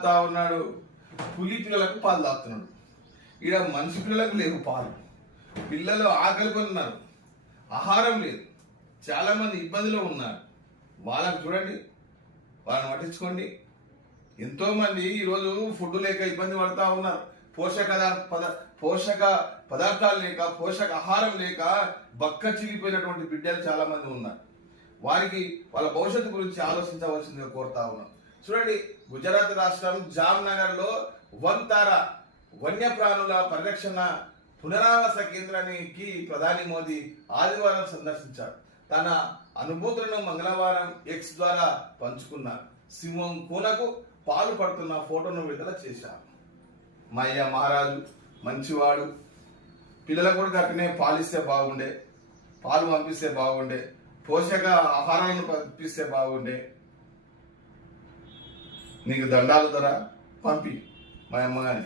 తాగుతా ఉన్నాడు. పులి పిల్లలకు పాలు తాగుతున్నాడు. ఇక్కడ మనిషి పిల్లలకు లేవు పాలు. పిల్లలు ఆకలికి ఉన్నారు ఆహారం లేదు. చాలా మంది ఇబ్బందిలో ఉన్నారు. వాళ్ళకు చూడండి. వాళ్ళని పట్టించుకోండి. ఎంతో మంది ఈరోజు ఫుడ్ లేక ఇబ్బంది పడతా ఉన్నారు. పోషక పద పోషక పదార్థాలు లేక పోషక ఆహారం లేక బక్క చిరిగిపోయినటువంటి బిడ్డలు చాలా మంది ఉన్నారు. వారికి వాళ్ళ భవిష్యత్తు గురించి ఆలోచించవలసిందిగా కోరుతా ఉన్నాం. చూడండి గుజరాత్ రాష్ట్రం జామ్నగర్లో వంతార వన్యప్రాణుల పరిరక్షణ పునరావాస కేంద్రానికి ప్రధాని మోదీ ఆదివారం సందర్శించారు. తన అనుభూతులను మంగళవారం ఎక్స్ ద్వారా పంచుకున్నారు. సింహం కూనకు పాలు పడుతున్న ఫోటోను విడుదల చేశారు. మయ్య మహారాజు మంచివాడు. పిల్లలకు కూడా గట్టినే పాలిస్తే బాగుండే. పాలు పంపిస్తే బాగుండే. పోషక ఆహారాలను పంపిస్తే బాగుండే. నీకు దండాలు ధర పంపి మా అమ్మగారి